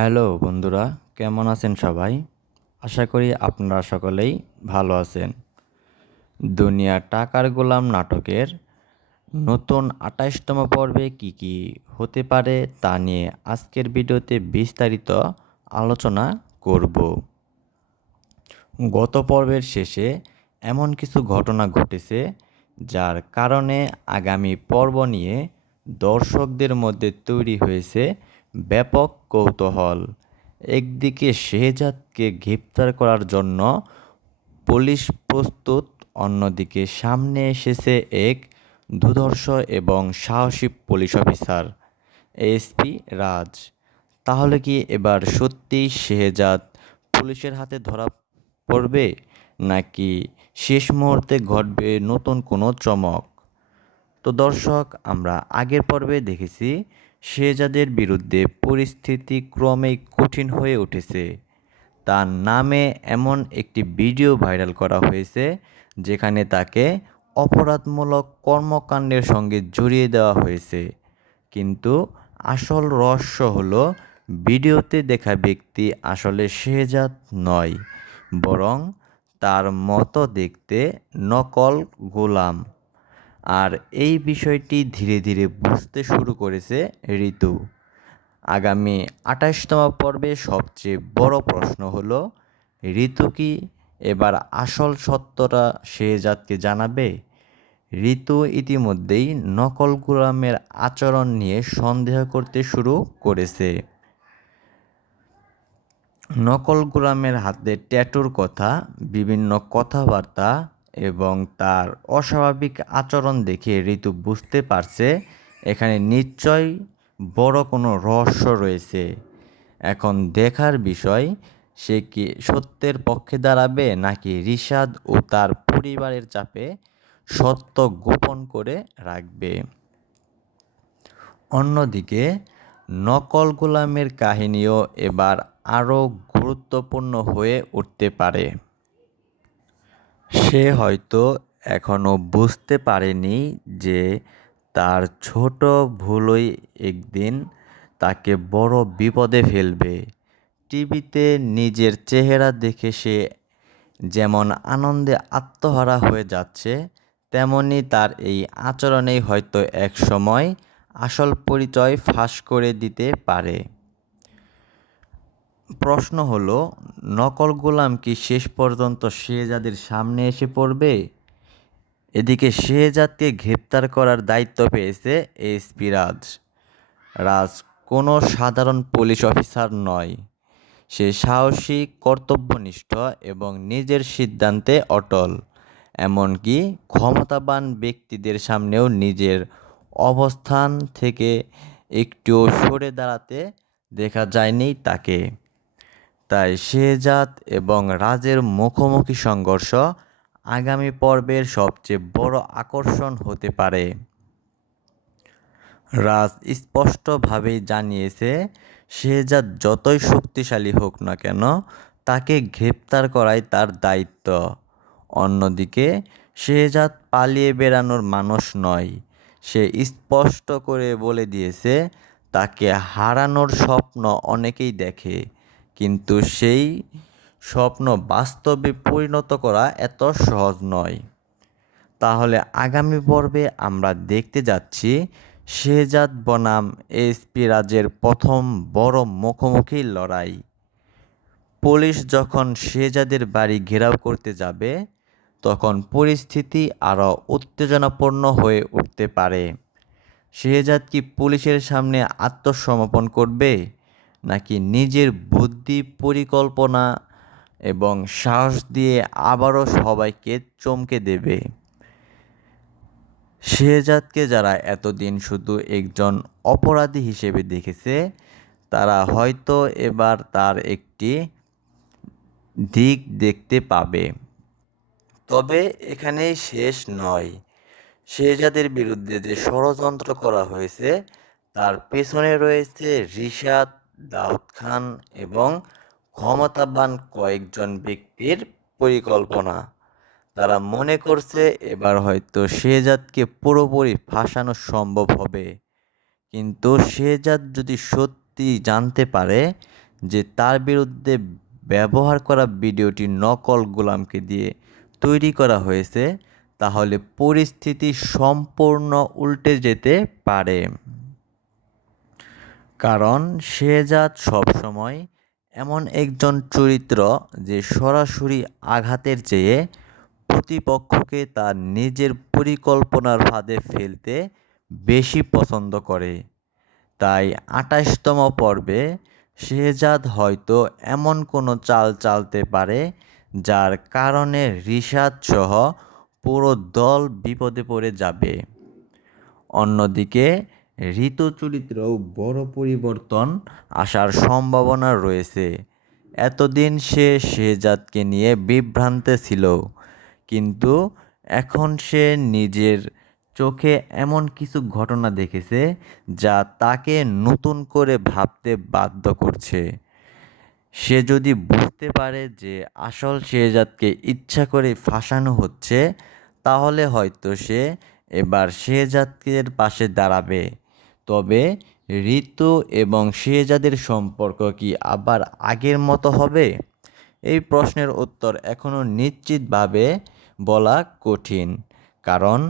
Hello বন্ধুরা, কেমন আছেন সবাই? আশা করি আপনারা সকলেই ভালো আছেন। দুনিয়া টাকার গোলাম নাটকের নতুন ২৮তম পর্বে কি হতে পারে তা নিয়ে আজকের ভিডিওতে বিস্তারিত আলোচনা করব। গত পর্বের শেষে এমন কিছু ঘটনা ঘটেছে যার কারণে আগামী পর্ব নিয়ে দর্শকদের মধ্যে তৈরি হয়েছে ব্যাপক কৌতূহল। একদিকে শেহজাদকে গ্রেপ্তার করার জন্য পুলিশ প্রস্তুত, অন্যদিকে সামনে এসেছে এক দুর্ধর্ষ এবং সাহসী পুলিশ অফিসার, এএসপি রাজ। তাহলে কি এবার সত্যিই শেহজাদ পুলিশের হাতে ধরা পড়বে, নাকি শেষ মুহূর্তে ঘটবে নতুন কোনো চমক? তো দর্শক, আমরা আগের পর্বে দেখেছি শেহজাদের বিরুদ্ধে পরিস্থিতি ক্রমেই কঠিন হয়ে উঠেছে। তার নামে এমন একটি ভিডিও ভাইরাল করা হয়েছে যেখানে তাকে অপরাধমূলক কর্মকাণ্ডের সঙ্গে জড়িয়ে দেওয়া হয়েছে। কিন্তু আসল রহস্য হলো, ভিডিওতে দেখা ব্যক্তি আসলে শেহজাদ নয়, বরং তার মতো দেখতে নকল গোলাম। আর এই বিষয়টি ধীরে ধীরে বুঝতে শুরু করেছে ঋতু। আগামী ২৮তম পর্বে সবচেয়ে বড় প্রশ্ন হলো, ঋতু কি এবার আসল সত্যটা শেহজাদকে জানাবে? ঋতু ইতিমধ্যেই নকল গোলামের আচরণ নিয়ে সন্দেহ করতে শুরু করেছে। নকল গোলামের হাতে ট্যাটুর কথা, বিভিন্ন কথাবার্তা এবং তার অস্বাভাবিক আচরণ দেখে ঋতু বুঝতে পারছে এখানে নিশ্চয়ই বড় কোনো রহস্য রয়েছে। এখন দেখার বিষয়, সে কি সত্যের পক্ষে দাঁড়াবে, নাকি রিশাদ ও তার পরিবারের চাপে সত্য গোপন করে রাখবে। অন্যদিকে নকল গোলামের কাহিনীও এবার আরও গুরুত্বপূর্ণ হয়ে উঠতে পারে। সে হয়তো এখনও বুঝতে পারেনি যে তার ছোট ভুলই একদিন তাকে বড় বিপদে ফেলবে। টিভিতে নিজের চেহারা দেখে সে যেমন আনন্দে আত্মহারা হয়ে যাচ্ছে, তেমনি তার এই আচরণেই হয়তো একসময় আসল পরিচয় ফাঁস করে দিতে পারে। প্রশ্ন হলো, নকল গোলাম কি শেষ পর্যন্ত শেহজাদের সামনে এসে পড়বে? এদিকে শেহজাদকে গ্রেপ্তার করার দায়িত্ব পেয়েছে এসপি রাজ। রাজ কোনো সাধারণ পুলিশ অফিসার নয়। সে সাহসী, কর্তব্যনিষ্ঠ এবং নিজের সিদ্ধান্তে অটল। এমনকি ক্ষমতাবান ব্যক্তিদের সামনেও নিজের অবস্থান থেকে একটুও সরে দাঁড়াতে দেখা যায়নি তাকে। তাই শেহজাদ এবং রাজের মুখোমুখি সংঘর্ষ আগামী পর্বের সবচেয়ে বড় আকর্ষণ হতে পারে। রাজ স্পষ্টভাবেই জানিয়েছে, শেহজাদ যতই শক্তিশালী হোক না কেন, তাকে গ্রেপ্তার করাই তার দায়িত্ব। অন্যদিকে শেহজাদ পালিয়ে বেড়ানোর মানুষ নয়। সে স্পষ্ট করে বলে দিয়েছে, তাকে হারানোর স্বপ্ন অনেকেই দেখে, কিন্তু সেই স্বপ্ন বাস্তবে পরিণত করা এত সহজ নয়। তাহলে আগামী পর্বে আমরা দেখতে যাচ্ছি শেহজাদ বনাম এসপি রাজের প্রথম বড় মুখোমুখি লড়াই। পুলিশ যখন শেহজাদের বাড়ি ঘেরাও করতে যাবে, তখন পরিস্থিতি আরও উত্তেজনাপূর্ণ হয়ে উঠতে পারে। শেহজাদ কি পুলিশের সামনে আত্মসমর্পণ করবে, নাকি নিজের বুদ্ধি, পরিকল্পনা এবং সাহস দিয়ে আবারও সবাইকে চমকে দেবে? শেহজাদকে যারা এতদিন শুধু একজন অপরাধী হিসেবে দেখেছে, তারা হয়তো এবার তার একটি দিক দেখতে পাবে। তবে এখানেই শেষ নয়। শেহজাদের বিরুদ্ধে যে ষড়যন্ত্র করা হয়েছে, তার পেছনে রয়েছে রিশাদ, দাউদ খান এবং ক্ষমতাবান কয়েকজন ব্যক্তির পরিকল্পনা। তারা মনে করছে এবার হয়তো শেহজাদকে পুরোপুরি ফাঁসানো সম্ভব হবে। কিন্তু শেহজাদ যদি সত্যি জানতে পারে যে তার বিরুদ্ধে ব্যবহার করা ভিডিওটি নকল গোলামকে দিয়ে তৈরি করা হয়েছে, তাহলে পরিস্থিতি সম্পূর্ণ উল্টে যেতে পারে। কারণ শেহজাদ সবসময় এমন একজন চরিত্র যে সরাসরি আঘাতের চেয়ে প্রতিপক্ষকে তার নিজের পরিকল্পনার ফাঁদে ফেলতে বেশি পছন্দ করে। তাই ২৮তম পর্বে শেহজাদ হয়তো এমন কোনো চাল চালতে পারে যার কারণে রিশাদ সহ পুরো দল বিপদে পড়ে যাবে। অন্যদিকে ঋতু চরিত্রেও বড় পরিবর্তন আসার সম্ভাবনা রয়েছে। এতদিন সে শেহজাদকে নিয়ে বিভ্রান্তে ছিল, কিন্তু এখন সে নিজের চোখে এমন কিছু ঘটনা দেখেছে যা তাকে নতুন করে ভাবতে বাধ্য করছে। সে যদি বুঝতে পারে যে আসল শেহজাদকে ইচ্ছা করে ফাঁসানো হচ্ছে, তাহলে হয়তো সে এবার শেহজাদের পাশে দাঁড়াবে। তবে ঋতু এবং শেহজাদের সম্পর্ক কি আবার আগের মতো হবে? এই প্রশ্নের উত্তর এখনও নিশ্চিতভাবে বলা কঠিন, কারণ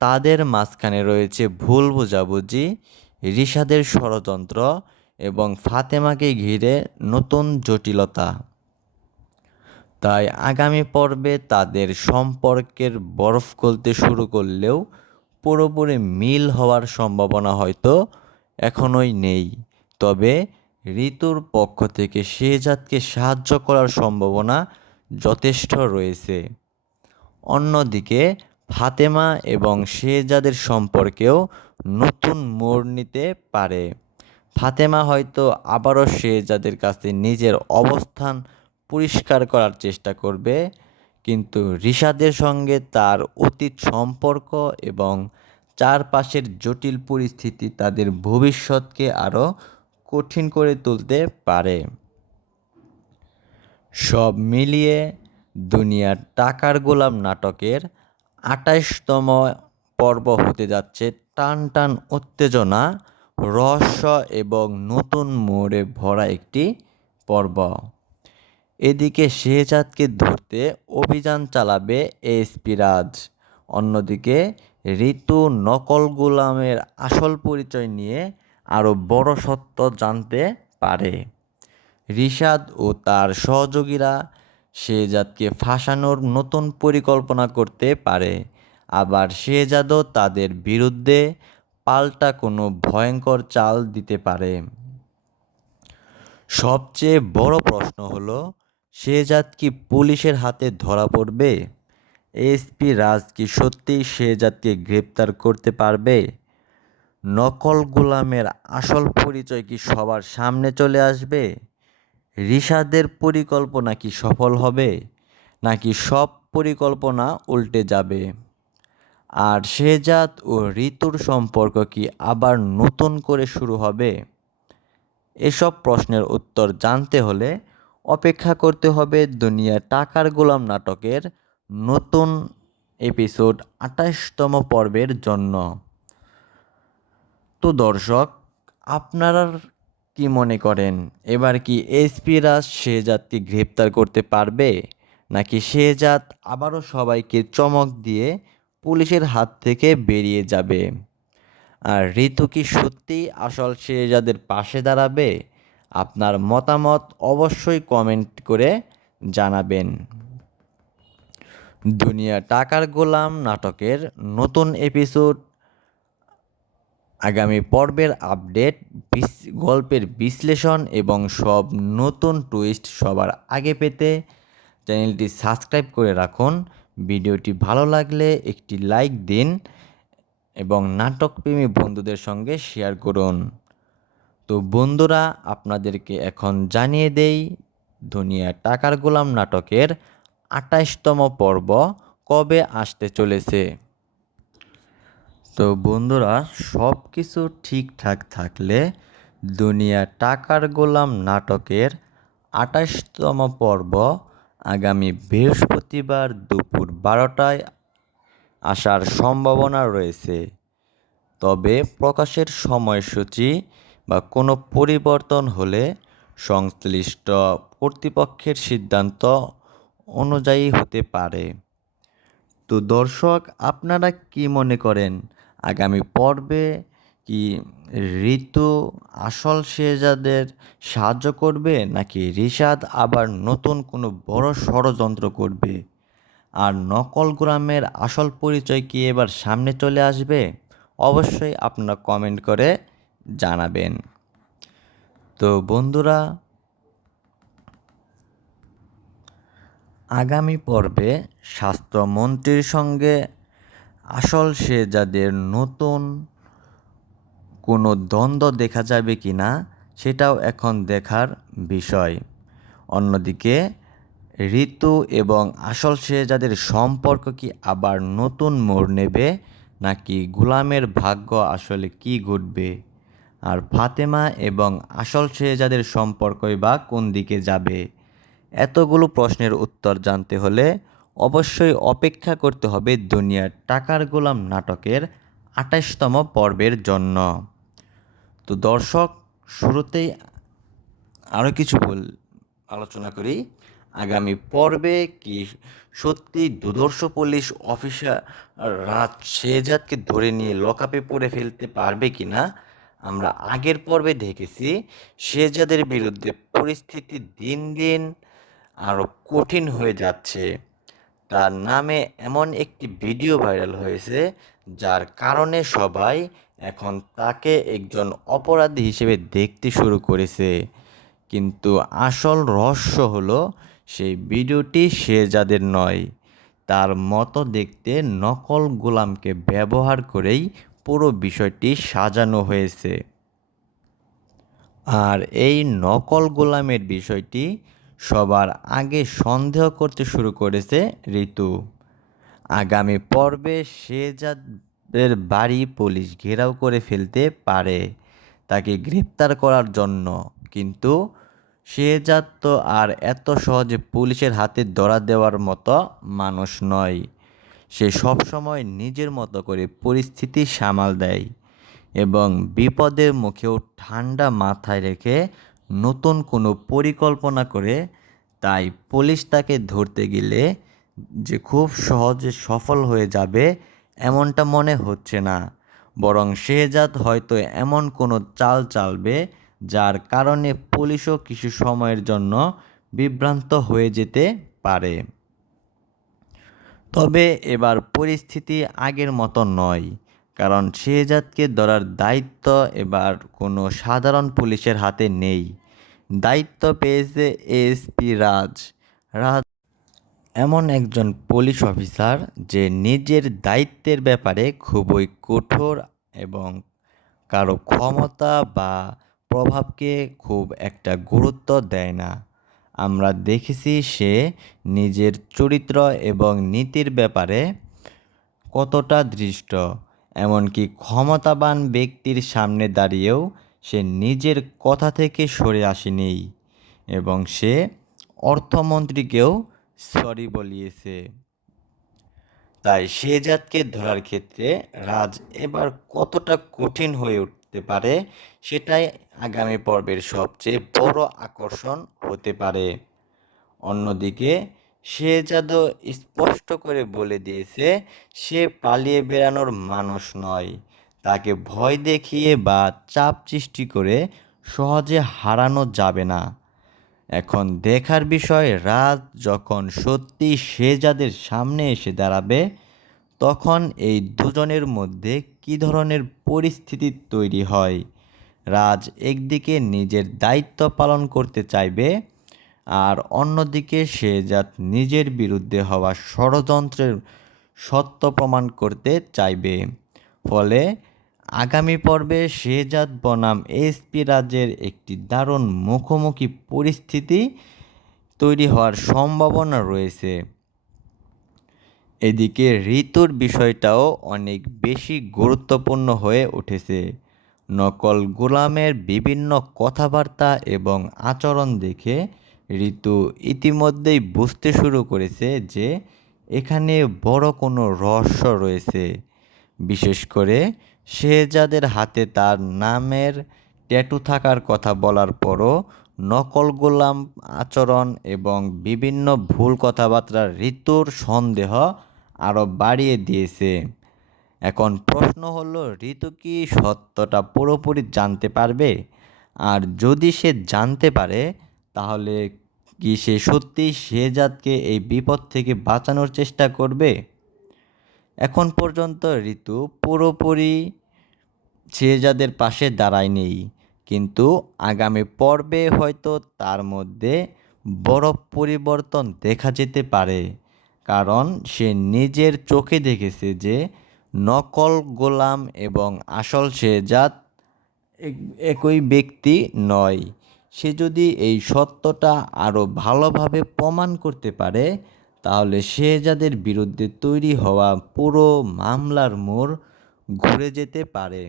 তাদের মাঝখানে রয়েছে ভুল বোঝাবুঝি, রিশাদের ষড়যন্ত্র এবং ফাতেমাকে ঘিরে নতুন জটিলতা। তাই আগামী পর্বে তাদের সম্পর্কের বরফ গলতে শুরু করলেও পুরোপুরি মিল হওয়ার সম্ভাবনা হয়তো এখনোই নেই। তবে ঋতুর পক্ষ থেকে শেহজাদকে সাহায্য করার সম্ভাবনা যথেষ্ট রয়েছে। অন্যদিকে ফাতেমা এবং শেহজাদের সম্পর্কেও নতুন মোড় নিতে পারে। ফাতেমা হয়তো আবারও শেহজাদের কাছে নিজের অবস্থান পরিষ্কার করার চেষ্টা করবে, কিন্তু রিশাদের সঙ্গে তার অতীত সম্পর্ক এবং চারপাশের জটিল পরিস্থিতি তাদের ভবিষ্যৎকে আরও কঠিন করে তুলতে পারে। সব মিলিয়ে দুনিয়ার টাকার গোলাম নাটকের ২৮তম পর্ব হতে যাচ্ছে টান টান উত্তেজনা, রহস্য এবং নতুন মোড়ে ভরা একটি পর্ব। এদিকে শেহজাদকে ধরতে অভিযান চালাবে এসপি রাজ। অন্যদিকে ঋতু নকল গোলামের আসল পরিচয় নিয়ে আরও বড় সত্য জানতে পারে। রিশাদ ও তার সহযোগীরা শেহজাদকে ফাঁসানোর নতুন পরিকল্পনা করতে পারে, আবার শেহজাদও তাদের বিরুদ্ধে পাল্টা কোনো ভয়ঙ্কর চাল দিতে পারে। সবচেয়ে বড় প্রশ্ন হলো, শেহজাদ কি পুলিশের হাতে ধরা পড়বে? এসপি রাজ কি সত্যিই শেহজাদকে গ্রেপ্তার করতে পারবে? নকল গোলামের আসল পরিচয় কি সবার সামনে চলে আসবে? রিশাদের পরিকল্পনা কি সফল হবে, নাকি সব পরিকল্পনা উল্টে যাবে? আর শেহজাদ ও ঋতুর সম্পর্ক কি আবার নতুন করে শুরু হবে? এসব প্রশ্নের উত্তর জানতে হলে অপেক্ষা করতে হবে দুনিয়া টাকার গোলাম নাটকের নতুন এপিসোড ২৮তম পর্বের জন্য। তো দর্শক, আপনারা কি মনে করেন, এবার কি এসপি রাজ শেহজাদকে গ্রেপ্তার করতে পারবে, নাকি শেহজাদ আবারও সবাইকে চমক দিয়ে পুলিশের হাত থেকে বেরিয়ে যাবে? আর ঋতু কি সত্যিই আসল শেহজাদের পাশে দাঁড়াবে? আপনার মতামত অবশ্যই কমেন্ট করে জানাবেন। দুনিয়া টাকার গোলাম নাটকের নতুন এপিসোড, আগামী পর্বের আপডেট, গল্পের বিশ্লেষণ এবং সব নতুন টুইস্ট সবার আগে পেতে চ্যানেলটি সাবস্ক্রাইব করে রাখুন। ভিডিওটি ভালো লাগলে একটি লাইক দিন এবং নাটকপ্রেমী বন্ধুদের সঙ্গে শেয়ার করুন। তো বন্ধুরা, আপনাদেরকে এখন জানিয়ে দেই দুনিয়া টাকার গোলাম নাটকের ২৮তম পর্ব কবে আসতে চলেছে। তো বন্ধুরা, সব কিছু ঠিকঠাক থাকলে দুনিয়া টাকার গোলাম নাটকের ২৮তম পর্ব আগামী বৃহস্পতিবার দুপুর ১২টায় আসার সম্ভাবনা রয়েছে। তবে প্রকাশের সময়সূচি বা কোনো পরিবর্তন হলে সংশ্লিষ্ট কর্তৃপক্ষের সিদ্ধান্ত অনুযায়ী হতে পারে। তো দর্শক, আপনারা কি মনে করেন, আগামী পর্বে কি ঋতু আসল শেহজাদের সাহায্য করবে, নাকি রিশাদ আবার নতুন কোনো বড় ষড়যন্ত্র করবে? আর নকল গোলামের আসল পরিচয় কি এবার সামনে চলে আসবে? অবশ্যই আপনারা কমেন্ট করে জানাবেন। তো বন্ধুরা, আগামী পর্বে স্বাস্থ্যমন্ত্রীর সঙ্গে আসল শেহজাদের নতুন কোনো দ্বন্দ্ব দেখা যাবে কি না, সেটাও এখন দেখার বিষয়। অন্যদিকে ঋতু এবং আসল শেহজাদের সম্পর্ক কি আবার নতুন মোড় নেবে, নাকি গোলামের ভাগ্য আসলে কি ঘটবে? আর ফাতেমা এবং আসল শেহজাদের সম্পর্কই বা কোন দিকে যাবে? এতগুলো প্রশ্নের উত্তর জানতে হলে অবশ্যই অপেক্ষা করতে হবে দুনিয়ার টাকার গোলাম নাটকের ২৮তম পর্বের জন্য। তো দর্শক, শুরুতেই আরও কিছু আলোচনা করি। আগামী পর্বে কি সত্যি দুর্ধর্ষ পুলিশ অফিসার রাজ শেহজাদকে ধরে নিয়ে লকআপে পুরে ফেলতে পারবে কিনা? আমরা আগের পর্বে দেখেছি শেহজাদের বিরুদ্ধে পরিস্থিতি দিন দিন আরও কঠিন হয়ে যাচ্ছে। তার নামে এমন একটি ভিডিও ভাইরাল হয়েছে যার কারণে সবাই এখন তাকে একজন অপরাধী হিসেবে দেখতে শুরু করেছে। কিন্তু আসল রহস্য হলো সেই ভিডিওটি শেহজাদের নয়, তার মতো দেখতে নকল গোলামকে ব্যবহার করেই পুরো বিষয়টি সাজানো হয়েছে। আর এই নকল গোলামের বিষয়টি সবার আগে সন্দেহ করতে শুরু করেছে ঋতু। আগামী পর্বে শেহজাদের বাড়ি পুলিশ ঘেরাও করে ফেলতে পারে তাকে গ্রেপ্তার করার জন্য, কিন্তু শেহজাদ তো আর এত সহজে পুলিশের হাতে ধরা দেওয়ার মতো মানুষ নয়। সে সবসময় নিজের মতো করে পরিস্থিতি সামাল দেয় এবং বিপদের মুখেও ঠান্ডা মাথায় রেখে নতুন কোনো পরিকল্পনা করে। তাই পুলিশ তাকে ধরতে গেলে যে খুব সহজে সফল হয়ে যাবে এমনটা মনে হচ্ছে না, বরং শেহজাদ হয়তো এমন কোনো চাল চালবে যার কারণে পুলিশও কিছু সময়ের জন্য বিভ্রান্ত হয়ে যেতে পারে। তবে এবার পরিস্থিতি আগের মতো নয়, কারণ শেহজাদকে ধরার দায়িত্ব এবার কোনো সাধারণ পুলিশের হাতে নেই। দায়িত্ব পেয়েছে এএসপি রাজ। রাজ এমন একজন পুলিশ অফিসার যে নিজের দায়িত্বের ব্যাপারে খুবই কঠোর এবং কারো ক্ষমতা বা প্রভাবকে খুব একটা গুরুত্ব দেয় না। আমরা দেখেছি সে নিজের চরিত্র এবং নীতির ব্যাপারে কতটা দৃষ্ট। এমনকি ক্ষমতাবান ব্যক্তির সামনে দাঁড়িয়েও সে নিজের কথা থেকে সরে আসেনি এবং সে অর্থমন্ত্রীকেও সরি বলিয়েছে। তাই শেহজাদকে ধরার ক্ষেত্রে রাজ এবার কতটা কঠিন হয়ে উঠতে পারে সেটাই আগামী পর্বের সবচেয়ে বড় আকর্ষণ হতে পারে। অন্যদিকে শেহজাদও স্পষ্ট করে বলে দিয়েছে সে পালিয়ে বেড়ানোর মানুষ নয়। তাকে ভয় দেখিয়ে বা চাপ সৃষ্টি করে সহজে হারানো যাবে না। এখন দেখার বিষয়, রাজ যখন সত্যি শেহজাদের সামনে এসে দাঁড়াবে তখন এই দুজনের মধ্যে কী ধরনের পরিস্থিতি তৈরি হয়। রাজ একদিকে নিজের দায়িত্ব পালন করতে চাইবে, আর অন্যদিকে শেহজাদ নিজের বিরুদ্ধে হওয়া ষড়যন্ত্রের সত্য প্রমাণ করতে চাইবে। ফলে আগামী পর্বে শেহজাদ বনাম এসপি রাজের একটি দারুণ মুখোমুখি পরিস্থিতি তৈরি হওয়ার সম্ভাবনা রয়েছে। এদিকে ঋতুর বিষয়টাও অনেক বেশি গুরুত্বপূর্ণ হয়ে উঠেছে। নকল গোলামের বিভিন্ন কথাবার্তা এবং আচরণ দেখে ঋতু ইতিমধ্যেই বুঝতে শুরু করেছে যে এখানে বড় কোনো রহস্য রয়েছে। বিশেষ করে শেহজাদের হাতে তার নামের ট্যাটু থাকার কথা বলার পরও নকল গোলাম আচরণ এবং বিভিন্ন ভুল কথাবার্তা ঋতুর সন্দেহ আরও বাড়িয়ে দিয়েছে। এখন প্রশ্ন হলো, ঋতু কি সত্যটা পুরোপুরি জানতে পারবে? আর যদি সে জানতে পারে, তাহলে কি সে সত্যিই শেহজাদকে এই বিপদ থেকে বাঁচানোর চেষ্টা করবে? এখন পর্যন্ত ঋতু পুরোপুরি শেহজাদের পাশে দাঁড়ায়নি, কিন্তু আগামী পর্বে হয়তো তার মধ্যে বড় পরিবর্তন দেখা যেতে পারে, কারণ সে নিজের চোখে দেখেছে যে নকল গোলাম এবং আসল শেহজাদ একই ব্যক্তি নয়। সে যদি এই সত্যটা আরও ভালোভাবে প্রমাণ করতে পারে, তাহলে শেহজাদের বিরুদ্ধে তৈরি হওয়া পুরো মামলার মোড় ঘুরে যেতে পারে।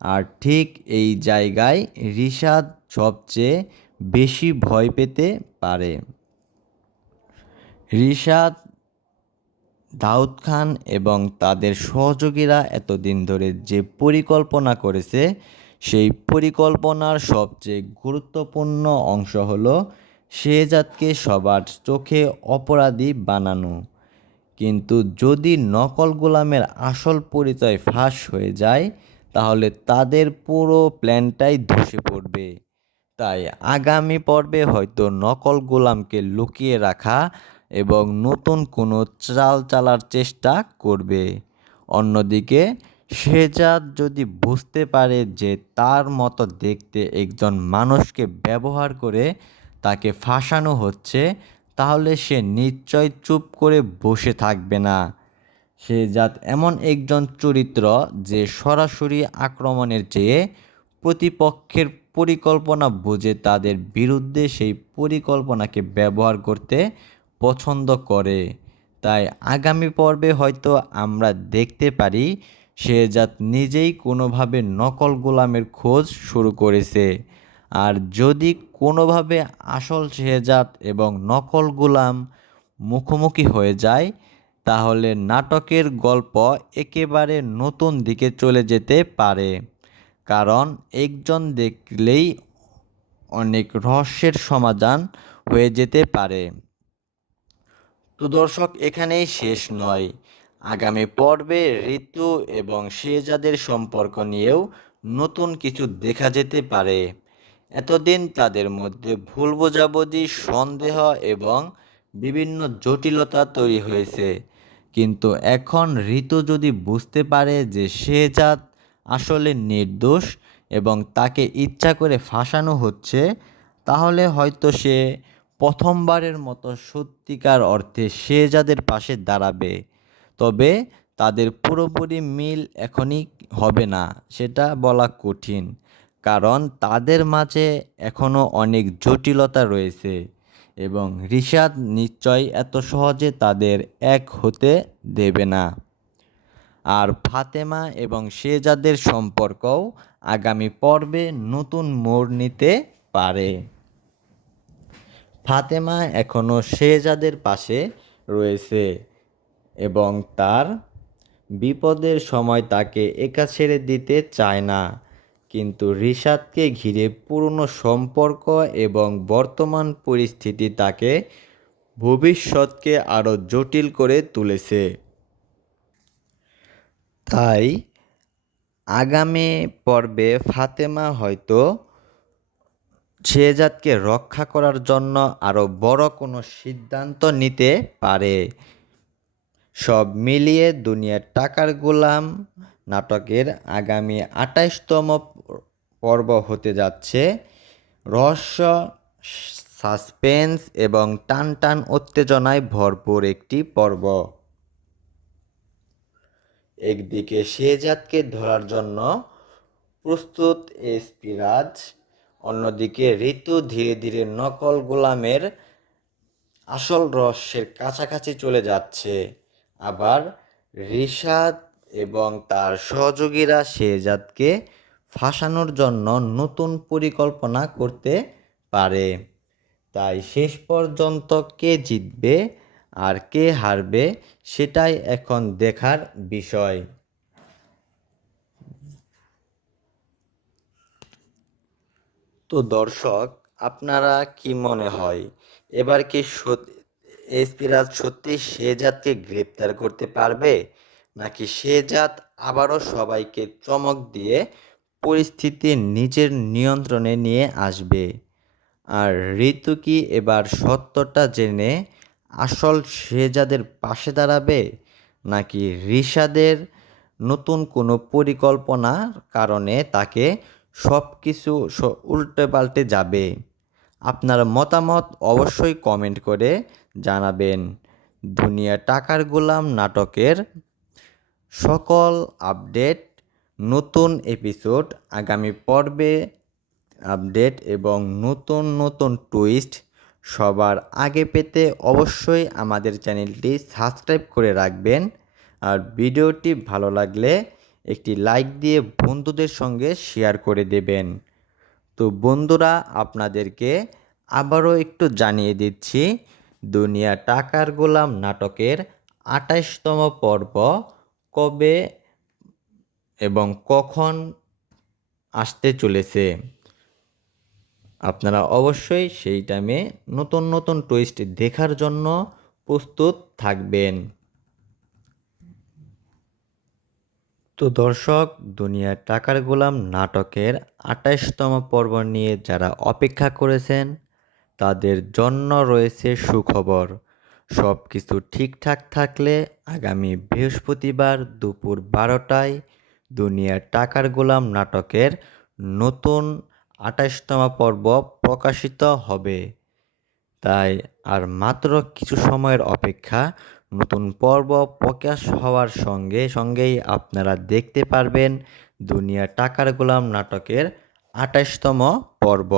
আর ঠিক এই জায়গায় রিশাদ সবচেয়ে বেশি ভয় পেতে পারে। রিশাদ, দাউদ খান এবং তাদের সহযোগীরা এতদিন ধরে যে পরিকল্পনা করেছে, সেই পরিকল্পনার সবচেয়ে গুরুত্বপূর্ণ অংশ হলো শেহজাদকে সবার চোখে অপরাধী বানানো। কিন্তু যদি নকল গোলামের আসল পরিচয় ফাঁস হয়ে যায়, তাহলে তাদের পুরো প্ল্যানটাই ধসে পড়বে। তাই আগামী পর্বে হয়তো নকল গোলামকে লুকিয়ে রাখা এবং নতুন কোনো চাল চালার চেষ্টা করবে। অন্যদিকে শেহজাদ যদি বুঝতে পারে যে তার মতো দেখতে একজন মানুষকে ব্যবহার করে তাকে ফাঁসানো হচ্ছে, তাহলে সে নিশ্চয় চুপ করে বসে থাকবে না। শেহজাদ এমন একজন চরিত্র যে সরাসরি আক্রমণের চেয়ে প্রতিপক্ষের পরিকল্পনা বুঝে তাদের বিরুদ্ধে সেই পরিকল্পনাকে ব্যবহার করতে পছন্দ করে। তাই আগামী পর্বে হয়তো আমরা দেখতে পারি শেহজাদ নিজেই কোনোভাবে নকল গোলামের খোঁজ শুরু করেছে। আর যদি কোনোভাবে আসল শেহজাদ এবং নকল গোলাম মুখোমুখি হয়ে যায়, তাহলে নাটকের গল্প একেবারে নতুন দিকে চলে যেতে পারে, কারণ একজন দেখলেই অনেক রহস্যের সমাধান হয়ে যেতে পারে। তো দর্শক, এখানেই শেষ নয়। আগামী পর্বে ঋতু এবং শেহজাদের সম্পর্ক নিয়েও নতুন কিছু দেখা যেতে পারে। এতদিন তাদের মধ্যে ভুল বোঝাবুঝি, সন্দেহ এবং বিভিন্ন জটিলতা তৈরি হয়েছে, কিন্তু এখন ঋতু যদি বুঝতে পারে যে শেহজাদ আসলে নির্দোষ এবং তাকে ইচ্ছা করে ফাঁসানো হচ্ছে, তাহলে হয়তো সে প্রথমবারের মতো সত্যিকার অর্থে শেহজাদের পাশে দাঁড়াবে। তবে তাদের পুরোপুরি মিল এখনই হবে না, সেটা বলা কঠিন, কারণ তাদের মাঝে এখনও অনেক জটিলতা রয়েছে এবং রিশাদ নিশ্চয়ই এত সহজে তাদের এক হতে দেবে না। আর ফাতেমা এবং শেহজাদের সম্পর্কও আগামী পর্বে নতুন মোড় নিতে পারে। ফাতেমা এখনও শেহজাদের পাশে রয়েছে এবং তার বিপদের সময় তাকে একা ছেড়ে দিতে চায় না, কিন্তু রিশাদকে ঘিরে পুরনো সম্পর্ক এবং বর্তমান পরিস্থিতি তাকে ভবিষ্যৎকে আরও জটিল করে তুলেছে। তাই আগামী পর্বে ফাতেমা হয়তো শেহজাদকে রক্ষা করার জন্য আরও বড় কোনো সিদ্ধান্ত নিতে পারে। সব মিলিয়ে দুনিয়ার টাকার গোলাম নাটকের আগামী ২৮তম পর্ব হতে যাচ্ছে রহস্য, সাসপেন্স এবং টান টান উত্তেজনায় ভরপুর একটি পর্ব। একদিকে শেহজাদকে ধরার জন্য প্রস্তুত এসপি রাজ, অন্যদিকে ঋতু ধীরে ধীরে নকল গোলামের আসল রহস্যের কাছাকাছি চলে যাচ্ছে। আবার রিশাদ এবং তার সহযোগীরা শেহজাদকে ফাঁসানোর জন্য নতুন পরিকল্পনা করতে পারে। তাই শেষ পর্যন্ত কে জিতবে আর কে হারবে, সেটাই এখন দেখার বিষয়। তো দর্শক, আপনারা কি মনে হয় এবার কি এসপি রাজ সত্যি শেহজাদকে গ্রেপ্তার করতে পারবে, নাকি শেহজাদ আবারও সবাইকে চমক দিয়ে পরিস্থিতি নিজের নিয়ন্ত্রণে নিয়ে আসবে? আর ঋতু কি এবার সত্যটা জেনে আসল শেহজাদের পাশে দাঁড়াবে, নাকি রিশাদের নতুন কোনো পরিকল্পনার কারণে তাকে সব কিছু উল্টে পাল্টে যাবে? আপনার মতামত অবশ্যই কমেন্ট করে জানাবেন। দুনিয়া টাকার গোলাম নাটকের সকল আপডেট, নতুন এপিসোড, আগামী পর্বে আপডেট এবং নতুন নতুন টুইস্ট সবার আগে পেতে অবশ্যই আমাদের চ্যানেলটি সাবস্ক্রাইব করে রাখবেন। আর ভিডিওটি ভালো লাগলে একটি লাইক দিয়ে বন্ধুদের সঙ্গে শেয়ার করে দেবেন। তো বন্ধুরা, আপনাদেরকে আবারও একটু জানিয়ে দিচ্ছি, দুনিয়া টাকার গোলাম নাটকের ২৮তম পর্ব কবে এবং কখন আসতে চলেছে। আপনারা অবশ্যই সেই টাইমে নতুন নতুন টুইস্ট দেখার জন্য প্রস্তুত থাকবেন। তো দর্শক, দুনিয়ার টাকার গোলাম নাটকের ২৮তম পর্ব নিয়ে যারা অপেক্ষা করেছেন তাদের জন্য রয়েছে সুখবর। সব কিছু ঠিকঠাক থাকলে আগামী বৃহস্পতিবার দুপুর ১২টায় দুনিয়ার টাকার গোলাম নাটকের নতুন ২৮তম পর্ব প্রকাশিত হবে। তাই আর মাত্র কিছু সময়ের অপেক্ষা। নতুন পর্ব প্রকাশ হওয়ার সঙ্গে সঙ্গেই আপনারা দেখতে পারবেন দুনিয়া টাকার গোলাম নাটকের ২৮তম পর্ব।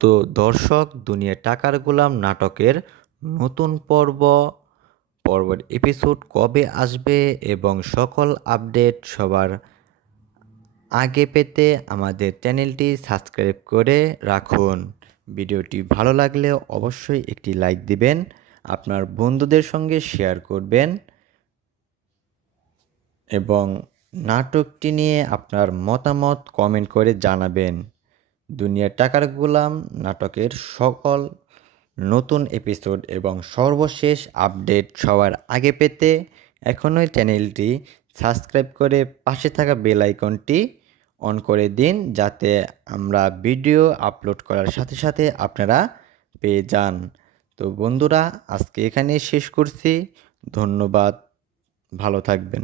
তো দর্শক, দুনিয়া টাকার গোলাম নাটকের নতুন পর্বের এপিসোড কবে আসবে এবং সকল আপডেট সবার আগে পেতে আমাদের চ্যানেলটি সাবস্ক্রাইব করে রাখুন। ভিডিওটি ভালো লাগলে অবশ্যই একটি লাইক দিবেন, আপনার বন্ধুদের সঙ্গে শেয়ার করবেন এবং নাটকটি নিয়ে আপনার মতামত কমেন্ট করে জানাবেন। দুনিয়ার টাকার গোলাম নাটকের সকল নতুন এপিসোড এবং সর্বশেষ আপডেট সবার আগে পেতে এখনই চ্যানেলটি সাবস্ক্রাইব করে পাশে থাকা বেল আইকনটি অন করে দিন, যাতে আমরা ভিডিও আপলোড করার সাথে সাথে আপনারা পেয়ে যান। তো বন্ধুরা, আজকে এখানেই শেষ করছি। ধন্যবাদ, ভালো থাকবেন।